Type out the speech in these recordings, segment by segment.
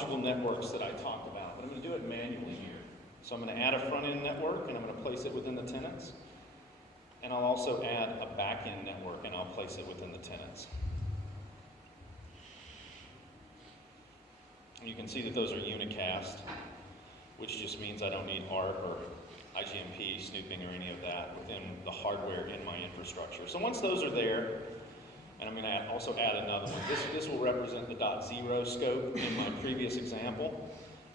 logical networks that I talked about, but I'm going to do it manually here. So I'm going to add a front-end network, and I'm going to place it within the tenants. And I'll also add a back-end network, and I'll place it within the tenants. And you can see that those are unicast, which just means I don't need ARP or IGMP, snooping, or any of that within the hardware in my infrastructure. So once those are there, and I'm going to also add another one. This will represent the .0 scope in my previous example.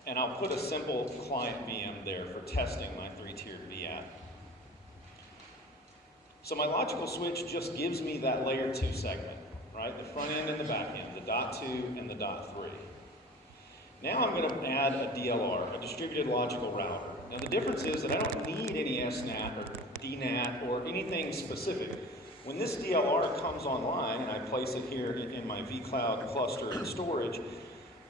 And I'll put a simple client VM there for testing my three-tiered VApp. So my logical switch just gives me that layer 2 segment, right? The front end and the back end, the .2 and the .3. Now I'm going to add a DLR, a distributed logical router. Now the difference is that I don't need any SNAT or DNAT or anything specific. When this DLR comes online and I place it here in my vCloud cluster and storage,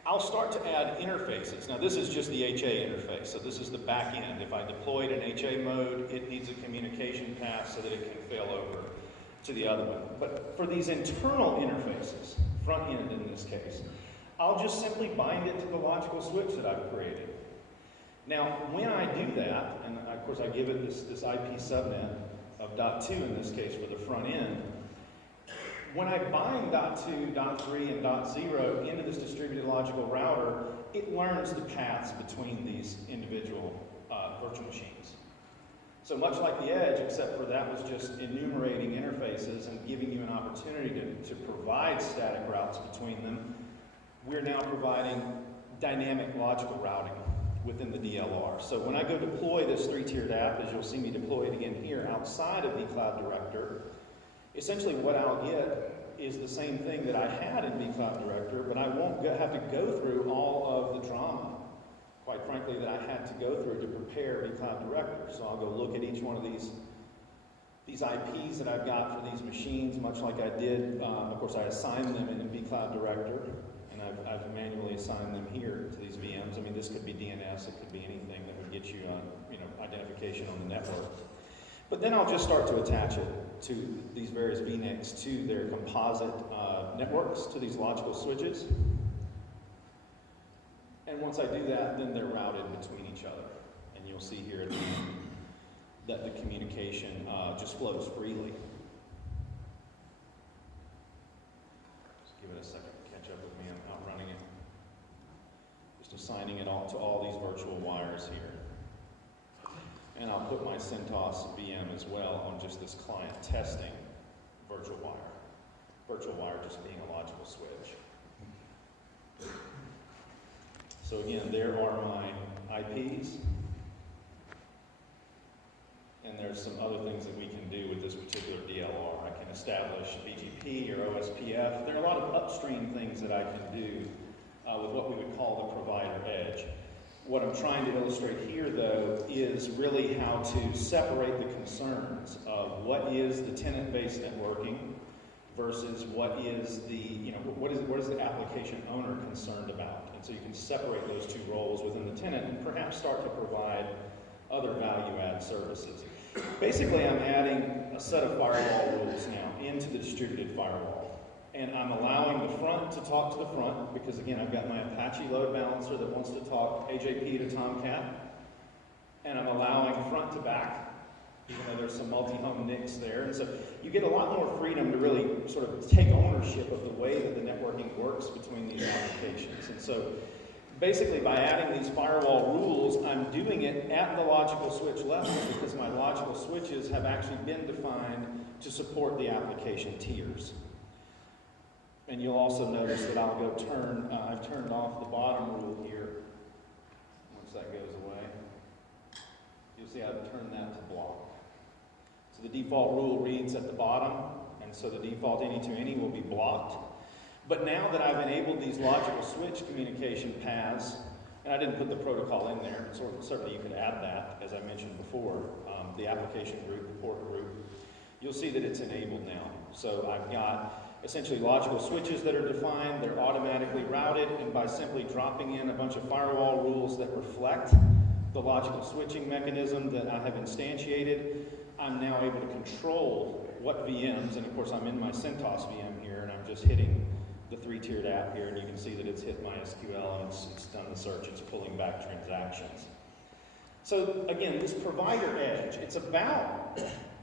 I'll start to add interfaces. Now this is just the HA interface, so this is the back end. If I deployed in HA mode, it needs a communication path so that it can fail over to the other one. But for these internal interfaces, front end in this case, I'll just simply bind it to the logical switch that I've created. Now, when I do that, and of course I give it this IP subnet of .2 in this case for the front end, when I bind .2, .3, and .0 into this distributed logical router, it learns the paths between these individual virtual machines. So much like the edge, except for that was just enumerating interfaces and giving you an opportunity to provide static routes between them, we're now providing dynamic logical routing within the DLR. So when I go deploy this three-tiered app, as you'll see me deploy it again here outside of vCloud Director, essentially what I'll get is the same thing that I had in vCloud Director, but I won't have to go through all of the drama, quite frankly, that I had to go through to prepare vCloud Director. So I'll go look at each one of these IPs that I've got for these machines, much like I did. Of course, I assigned them in vCloud Director, and I've manually assigned them here to these VMs. I mean, this could be DNS, it could be anything that would get you, identification on the network. But then I'll just start to attach it to these various VNICs to their composite networks, to these logical switches. And once I do that, then they're routed between each other. And you'll see here at the end that the communication just flows freely. Just give it a second to catch up with me. I'm outrunning it. Just assigning it all to all these virtual wires here. And I'll put my CentOS VM as well on just this client testing virtual wire. Virtual wire just being a logical switch. So again, there are my IPs. And there's some other things that we can do with this particular DLR. I can establish BGP or OSPF. There are a lot of upstream things that I can do with what we would call the provider edge. What I'm trying to illustrate here, though, is really how to separate the concerns of what is the tenant-based networking versus what is the, what is the application owner concerned about. And so you can separate those two roles within the tenant and perhaps start to provide other value-add services. Basically, I'm adding a set of firewall rules now into the distributed firewall. And I'm allowing the front to talk to the front because, again, I've got my Apache load balancer that wants to talk AJP to Tomcat. And I'm allowing front to back, even though there's some multi-home NICs there. And so you get a lot more freedom to really sort of take ownership of the way that the networking works between these applications. And so basically, by adding these firewall rules, I'm doing it at the logical switch level because my logical switches have actually been defined to support the application tiers. And you'll also notice that I'll go I've turned off the bottom rule here. Once that goes away, you'll see I've turned that to block. So the default rule reads at the bottom, and so the default any-to-any will be blocked. But now that I've enabled these logical switch communication paths, and I didn't put the protocol in there, but certainly you could add that, as I mentioned before, the application group, the port group, you'll see that it's enabled now. So I've got essentially logical switches that are defined, they're automatically routed, and by simply dropping in a bunch of firewall rules that reflect the logical switching mechanism that I have instantiated, I'm now able to control what VMs, and of course I'm in my CentOS VM here, and I'm just hitting the three-tiered app here, and you can see that it's hit MySQL and it's search, it's pulling back transactions. So again, this provider edge, it's about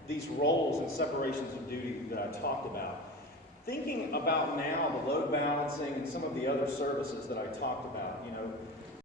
these roles and separations of duty that I talked about. Thinking about now the load balancing and some of the other services that I talked about,